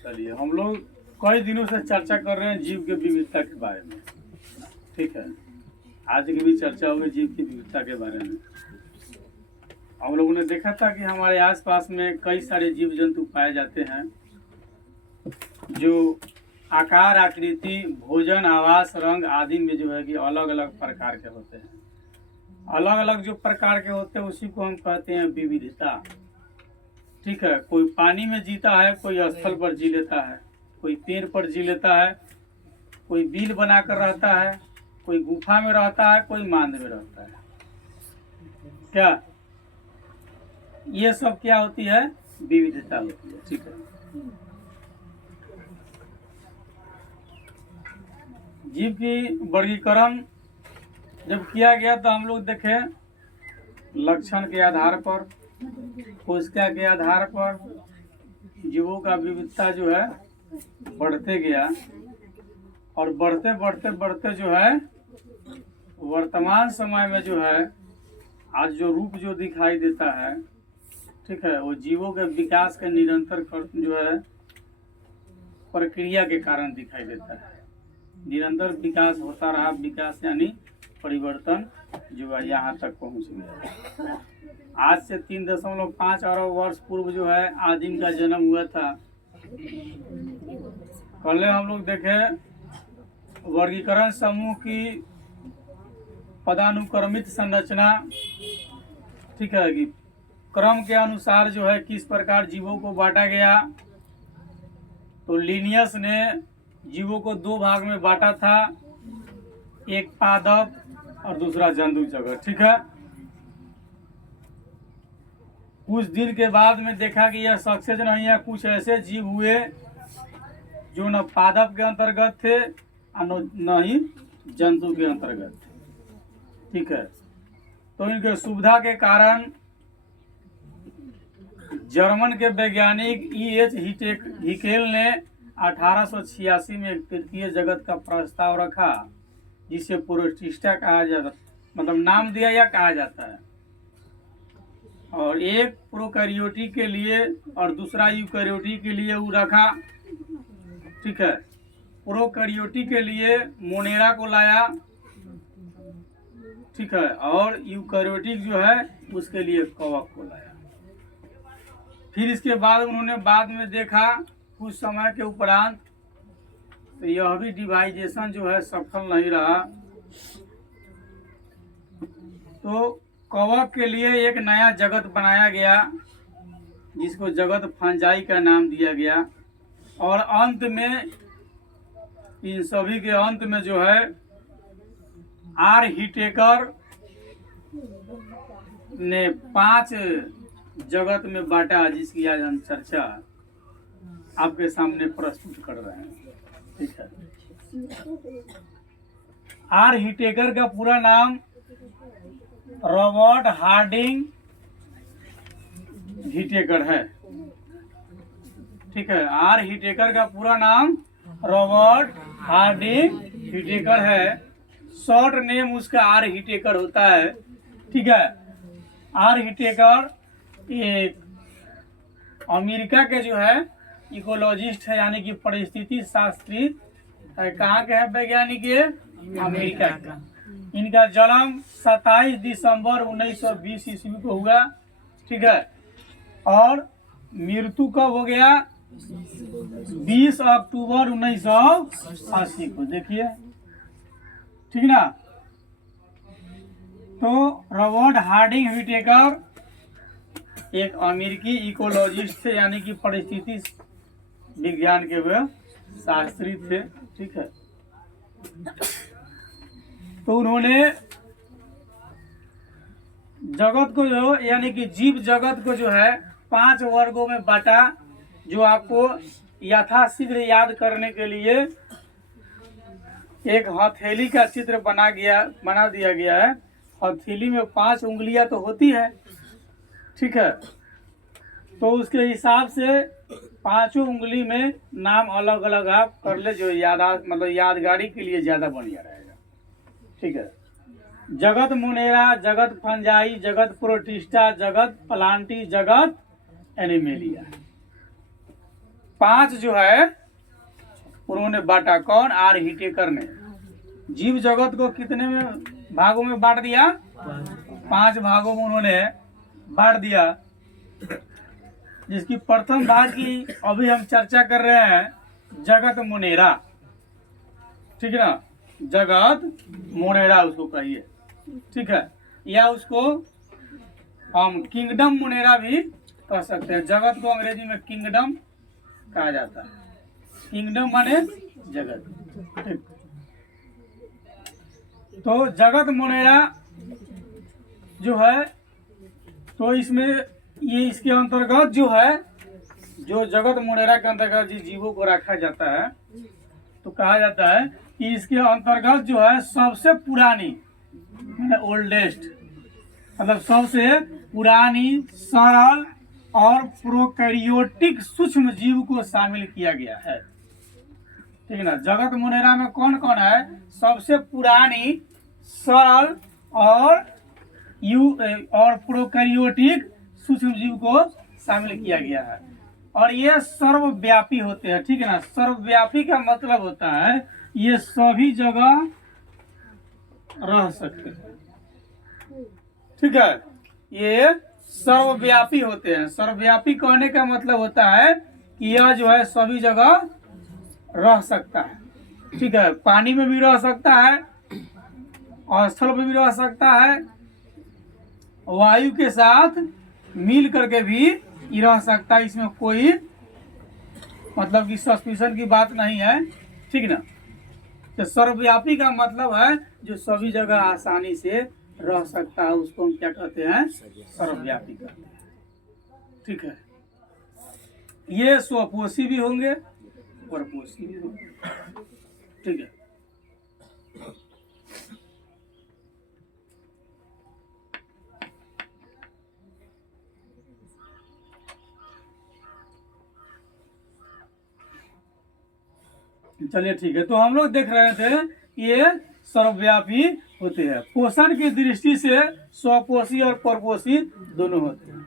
चलिए, हम लोग कई दिनों से चर्चा कर रहे हैं जीव के विविधता के बारे में। ठीक है, आज की भी चर्चा होगी जीव की विविधता के बारे में। हम लोगों ने देखा था कि हमारे आसपास में कई सारे जीव जंतु पाए जाते हैं जो आकार, आकृति, भोजन, आवास, रंग आदि में जो है कि अलग अलग प्रकार के होते हैं। अलग अलग जो प्रकार के होते हैं उसी को हम कहते हैं विविधता। ठीक है, कोई पानी में जीता है, कोई स्थल पर जी लेता है, कोई पेड़ पर जी लेता है, कोई बिल बनाकर रहता है, कोई गुफा में रहता है, कोई मांद में रहता है। क्या ये सब क्या होती है? विविधता होती है। ठीक है, जीव की वर्गीकरण जब किया गया तो हम लोग देखे लक्षण के आधार पर, कोशिका के आधार पर जीवों का विविधता जो है बढ़ते गया और बढ़ते बढ़ते बढ़ते जो है वर्तमान समय में जो है आज जो रूप जो दिखाई देता है, ठीक है, वो जीवों के विकास के निरंतर जो है प्रक्रिया के कारण दिखाई देता है। निरंतर विकास होता रहा, विकास यानी परिवर्तन जो है यहाँ तक पहुँच गया। आज से 3.5 अरब वर्ष पूर्व जो है आदिम का जन्म हुआ था। कल हम लोग देखे वर्गीकरण समूह की पदानुक्रमित संरचना, ठीक है, कि क्रम के अनुसार जो है किस प्रकार जीवों को बांटा गया। तो लिनियस ने जीवों को 2 भाग में बांटा था, एक पादप और दूसरा जंतु जगत। ठीक है, कुछ दिन के बाद में देखा कि यह सक्सेस नहीं है। कुछ ऐसे जीव हुए जो न पादप के अंतर्गत थे और न ही जंतु के अंतर्गत थे। ठीक है, तो इनके सुविधा के कारण जर्मन के वैज्ञानिक E.H. हिकेल ने 1886 में एक तृतीय जगत का प्रस्ताव रखा जिसे प्रोटिस्टा कहा जाता, मतलब नाम दिया या कहा जाता है। और एक प्रोकैरियोटी के लिए और दूसरा यूकैरियोटी के लिए वो रखा। ठीक है, प्रोकैरियोटी के लिए मोनेरा को लाया, ठीक है, और यूकैरियोटिक जो है उसके लिए कवक को लाया। फिर इसके बाद उन्होंने बाद में देखा कुछ समय के उपरांत तो यह भी डिवाइजेशन जो है सफल नहीं रहा। तो कवक के लिए एक नया जगत बनाया गया जिसको जगत फंजाई का नाम दिया गया। और अंत में इन सभी के अंत में जो है आर हिटेकर ने 5 जगत में बांटा जिसकी आज हम चर्चा आपके सामने प्रस्तुत कर रहे हैं। ठीक है, आर हिटेकर का पूरा नाम रॉबर्ट हार्डिंग हिटेकर है। ठीक है, आर हिटेकर का पूरा नाम रॉबर्ट हार्डिंग हिटेकर है। शॉर्ट नेम उसका आर हिटेकर होता है। ठीक है, आर हिटेकर एक अमेरिका के जो है इकोलॉजिस्ट है, यानी कि परिस्थिति शास्त्री। कहाँ के है वैज्ञानिक? अमेरिका का। इनका जन्म 27 दिसंबर 1920 ईस्वी को हुआ। ठीक है, और मृत्यु कब हो गया? 20 अक्टूबर 1980 को। देखिए, ठीक ना। तो रॉबर्ट हार्डिंग हिटेकर एक अमेरिकी इकोलॉजिस्ट थे, यानी कि परिस्थिति विज्ञान के वे शास्त्री थे। ठीक है, तो उन्होंने जगत को जो यानी कि जीव जगत को जो है 5 वर्गों में बांटा, जो आपको यथाशीघ्र याद करने के लिए एक हथेली का चित्र बना दिया गया है। हथेली में 5 उंगलियां तो होती है। ठीक है, तो उसके हिसाब से 5 उंगली में नाम अलग अलग आप कर ले, जो यादगारी के लिए ज्यादा बढ़िया रहेगा। ठीक है, जगत मोनेरा, जगत फंजाई, जगत प्रोटिस्टा, जगत प्लांटी, जगत एनिमेलिया। 5 जो है उन्होंने बांटा, कौन? आर हिटेकर ने। जीव जगत को कितने में भागों में बांट दिया? 5 भागों में उन्होंने बांट दिया। जिसकी प्रथम भाग की अभी हम चर्चा कर रहे हैं, जगत मुनेरा, ठीक है ना, जगत मुनेरा उसको कहिए, ठीक है, या उसको हम किंगडम मुनेरा भी कह सकते हैं। जगत को अंग्रेजी में किंगडम कहा जाता है। किंगडम माने जगत, ठीक। तो जगत मुनेरा जो है, तो इसमें ये इसके अंतर्गत जो है, जो जगत मुनेरा के अंतर्गत जिस जीवों को रखा जाता है, तो कहा जाता है कि इसके अंतर्गत जो है सबसे पुरानी, ओल्डेस्ट, मतलब सबसे पुरानी, सरल और प्रोकैरियोटिक सूक्ष्म जीव को शामिल किया गया है, ठीक है ना। जगत मुनेरा में कौन कौन है? सबसे पुरानी, सरल और प्रोकैरियोटिक सूक्ष्म जीव को शामिल किया गया है। और ये सर्वव्यापी होते हैं, ठीक है ना। सर्वव्यापी का मतलब होता है ये सभी जगह रह सकते हैं, ठीक है। ये सर्वव्यापी होते हैं। सर्वव्यापी कहने का मतलब होता है कि यह जो है सभी जगह रह सकता है, ठीक है। पानी में भी रह सकता है, और स्थल पे भी रह सकता है, वायु के साथ मिल करके भी ये रह सकता है। इसमें कोई मतलब कि सस्पिशन की बात नहीं है, ठीक ना। तो सर्वव्यापी का मतलब है जो सभी जगह आसानी से रह सकता है, उसको हम क्या कहते हैं? सर्वव्यापी कहते हैं, ठीक है। ये स्वपोषी भी होंगे, परपोषी भी होंगे, ठीक है। चलिए ठीक है। तो हम लोग देख रहे थे ये सर्वव्यापी होते हैं। पोषण की दृष्टि से स्वपोषी और परपोषी दोनों होते हैं।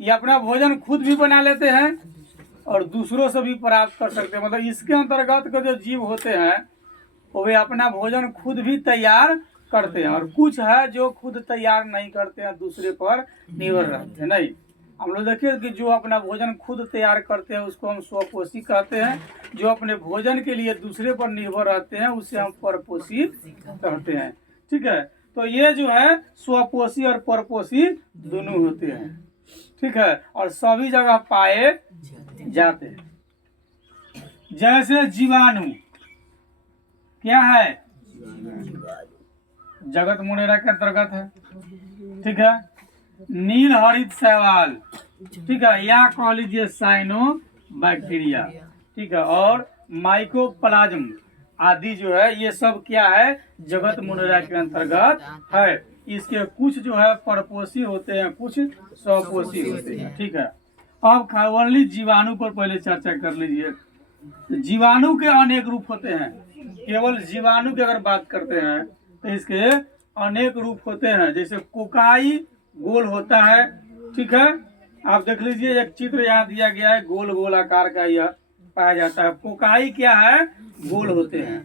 ये अपना भोजन खुद भी बना लेते हैं और दूसरों से भी प्राप्त कर सकते हैं। मतलब इसके अंतर्गत के जो जीव होते हैं वो वे अपना भोजन खुद भी तैयार करते हैं, और कुछ है जो खुद तैयार नहीं करते हैं, दूसरे पर निर्भर रहते हैं। नहीं, हम लोग देखिए कि जो अपना भोजन खुद तैयार करते हैं उसको हम स्वपोषी कहते हैं। जो अपने भोजन के लिए दूसरे पर निर्भर रहते हैं उसे हम परपोषी कहते हैं, ठीक है। तो ये जो है स्वपोषी और परपोषी दोनों होते हैं, ठीक है, और सभी जगह पाए जाते हैं। जैसे जीवाणु क्या है? जगत मुनेरा के अंतर्गत है, ठीक है। नील हरित शैवाल, ठीक है, या कह लीजिए साइनो बैक्टीरिया, ठीक है, और माइकोप्लाज्म आदि जो है ये सब क्या है? जगत मुनेरा के अंतर्गत है। इसके कुछ जो है परपोषी होते हैं, कुछ स्वपोषी होते हैं, ठीक है। अब खाली जीवाणु पर पहले चर्चा कर लीजिए। जीवाणु के अनेक रूप होते हैं। केवल जीवाणु की अगर बात करते हैं तो इसके अनेक रूप होते हैं। जैसे कोकाई गोल होता है, ठीक है। आप देख लीजिए, एक चित्र यहाँ दिया गया है, गोल गोल आकार का यह पाया जाता है। कोकाई क्या है? गोल होते हैं,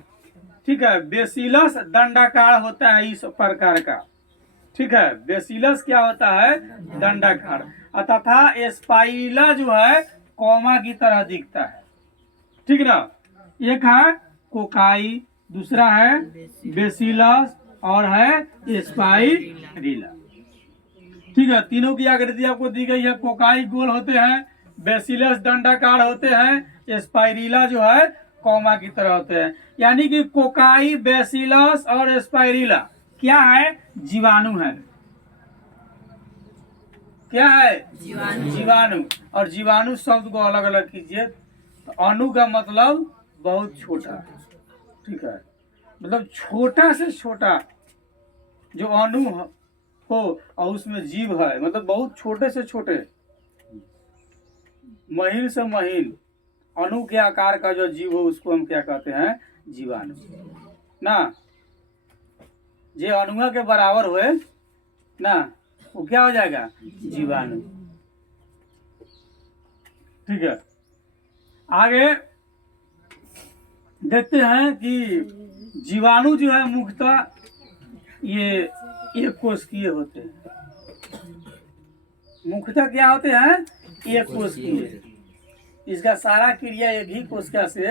ठीक है। बेसिलस दंडाकार होता है इस प्रकार का, ठीक है। बेसिलस क्या होता है? दंडाकार। तथा स्पाइला जो है कौमा की तरह दिखता है, ठीक ना। एक है कोकाई, दूसरा है बेसिलस और है स्पाइरिला, ठीक है। तीनों की आकृति आपको दी गई है। कोकाई गोल होते हैं, बेसिलस दंडाकार होते हैं, स्पाइरिला जो है कौमा की तरह होते हैं। यानी कि कोकाई, बेसिलस और स्पाइरिला क्या है? जीवाणु है। क्या है? जीवाणु। और जीवाणु शब्द को अलग अलग कीजिए तो अणु का मतलब बहुत छोटा, ठीक है। मतलब छोटा से छोटा जो अणु हो और उसमें जीव है, मतलब बहुत छोटे से छोटे, महीन से महीन अणु के आकार का जो जीव हो उसको हम क्या कहते हैं? जीवाणु ना। जे अणुआ के बराबर हुए ना, वो क्या हो जाएगा? जीवाणु, ठीक है। आगे देखते हैं कि जीवाणु जो है मुख्यतः ये एक कोशिकीय होते हैं। मुख्यतः क्या होते हैं? एक कोशिकीय। इसका सारा क्रिया एक ही कोशिका से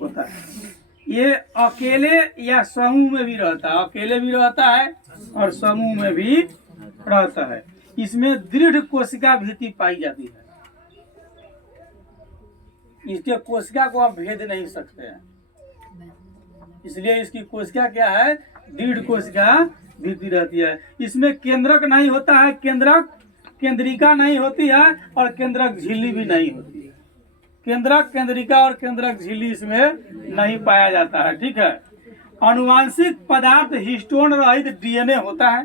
होता है। ये अकेले या समूह में भी रहता है, अकेले भी रहता है और समूह में भी रहता है। इसमें दृढ़ कोशिका भित्ति पाई जाती है। इसके कोशिका को आप भेद नहीं सकते हैं, इसलिए इसकी कोशिका क्या है? दृढ़ कोशिका भित्ति रहती है। इसमें केंद्रक नहीं होता है, केंद्रिका नहीं होती है और केंद्रक झिल्ली भी नहीं होती है। केंद्रक, केंद्रिका और केंद्रक झिल्ली इसमें नहीं पाया जाता है। ठीक है। आनुवांशिक पदार्थ हिस्टोन रहित डीएनए होता है।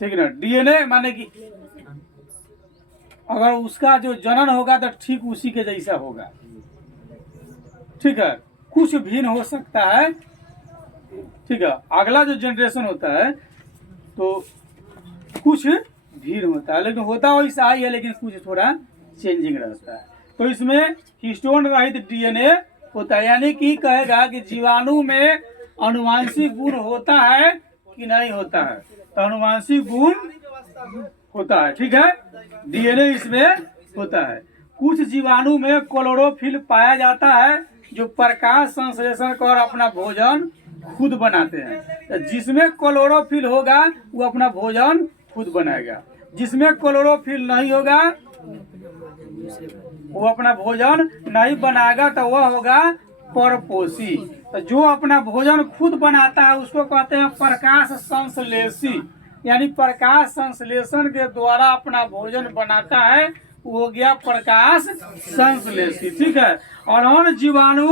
ठीक है ना। डीएनए माने कि अगर उसका जो जनन होगा तो ठीक उसी के जैसा होगा। ठीक है। कुछ भिन्न हो सकता है। ठीक है। अगला जो जनरेशन होता है तो कुछ भिन्न होता है, लेकिन होता वैसा ही है, लेकिन कुछ थोड़ा चेंजिंग रहता है। तो इसमें हिस्टोन रहित डीएनए होता है, यानी कि कहेगा कि जीवाणु में आनुवांशिक गुण होता है कि नहीं होता है। तो आनुवांशिक गुण होता है। ठीक है। डीएनए इसमें होता है। कुछ जीवाणु में क्लोरोफिल पाया जाता है जो प्रकाश संश्लेषण कर अपना भोजन खुद बनाते हैं। जिसमें क्लोरोफिल होगा वो अपना भोजन खुद बनाएगा, जिसमें क्लोरोफिल नहीं होगा वो अपना भोजन नहीं बनाएगा, तो वह होगा परपोषी। तो जो अपना भोजन खुद बनाता है उसको कहते हैं प्रकाश संश्लेषी, यानी प्रकाश संश्लेषण के द्वारा अपना भोजन बनाता है, वो हो गया प्रकाश संश्लेषी। ठीक है। और अन्य जीवाणु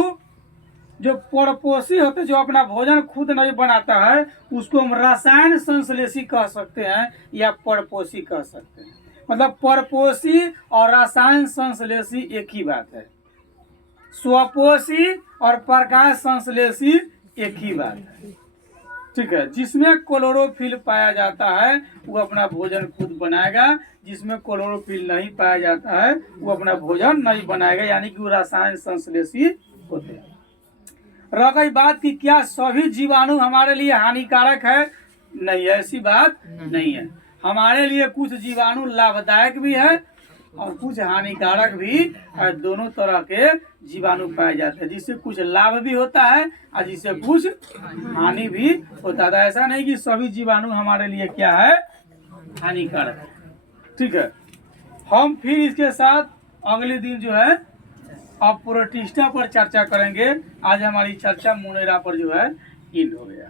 जो परपोषी होते हैं, जो अपना भोजन खुद नहीं बनाता है, उसको हम रसायन संश्लेषी कह सकते हैं या परपोषी कह सकते हैं। मतलब परपोषी और रसायन संश्लेषी एक ही बात है। स्वपोषी और प्रकाश संश्लेषी एक ही बात है। ठीक है। जिसमें क्लोरोफिल पाया जाता है वो अपना भोजन खुद बनाएगा, जिसमें क्लोरोफिल नहीं पाया जाता है वो अपना भोजन नहीं बनाएगा, यानी कि वो रसायन संश्लेषी होते हैं। रह गई बात कि क्या सभी जीवाणु हमारे लिए हानिकारक है? नहीं, ऐसी बात नहीं है। हमारे लिए कुछ जीवाणु लाभदायक भी है और कुछ हानिकारक भी है। दोनों तरह के जीवाणु पाए जाते हैं, जिससे कुछ लाभ भी होता है और जिससे कुछ हानि भी होता है। ऐसा नहीं कि सभी जीवाणु हमारे लिए क्या है? हानिकारक है। ठीक है। हम फिर इसके साथ अगले दिन जो है अब प्रोटिस्टा पर चर्चा करेंगे। आज हमारी चर्चा मोनेरा पर जो है एंड हो गया।